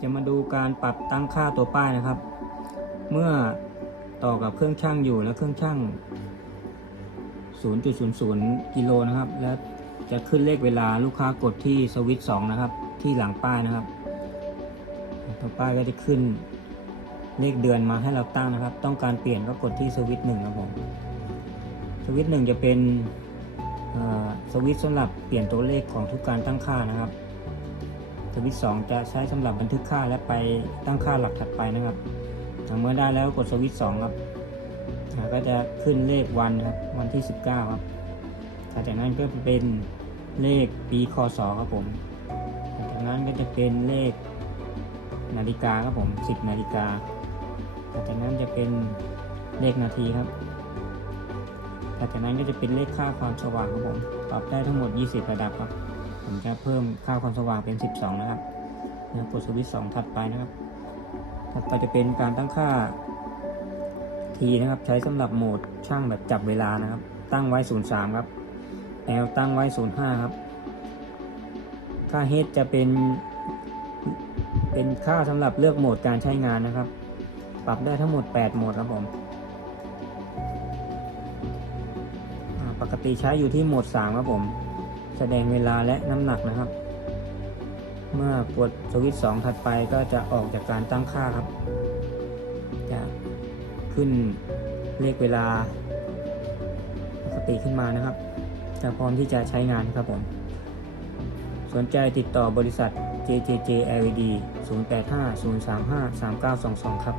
จะมาดูการปรับตั้งค่าตัวป้ายนะครับ เมื่อต่อกับเครื่องช่างอยู่แล้วเครื่องช่าง 0.00 กิโลนะครับ แล้วจะขึ้นเลขเวลาลูกค้ากดที่สวิตช์2นะครับ ที่หลังป้ายนะครับ ตัวป้ายก็จะขึ้นเลขเดือนมาให้เราตั้งนะครับ ต้องการเปลี่ยนก็กดที่สวิตช์1ครับผมสวิตช์1จะเป็นสวิตช์สำหรับเปลี่ยนตัวเลขของทุกการตั้งค่านะครับ สวิตช์2จะใช้สำหรับบันทึกค่าและไปตั้งค่าหลักถัดไปนะครับเมื่อได้แล้วกดสวิตช์2ครับก็จะขึ้นเลขวันครับวันที่ 19 ครับหลังจากนั้นก็เป็นเลขปีคศครับผมจากนั้นก็จะเป็นเลขนาฬิกาครับผม 10 นาฬิกาจากนั้นจะเป็นเลขนาทีครับจากนั้นก็จะเป็นเลขค่าความสว่างครับผม ปรับได้ทั้งหมด 20 ระดับครับ ผมจะเพิ่มค่าความสว่างเป็น 12 นะครับแล้วกดสวิตช์2ถัดไปนะครับ ถัดไปจะเป็นการตั้งค่า T นะครับ ใช้สำหรับโหมดช่างแบบจับเวลานะครับ ตั้งไว้ 03 ครับ L ตั้งไว้ 05 ครับ ค่า H จะเป็น เป็นค่าสำหรับเลือกโหมดการใช้งานนะครับ ปรับได้ทั้งหมด 8 โหมดครับผมปกติใช้อยู่ที่โหมด 3 ครับผม แสดงเวลาและน้ำหนักนะครับ เมื่อกดสวิตช์2ถัดไปก็จะออกจากการตั้งค่าครับ จะขึ้นเลขเวลาปกติขึ้นมานะครับ จะพร้อมที่จะใช้งานครับผม สนใจติดต่อบริษัท JJJ LED 085 035 3922 ครับ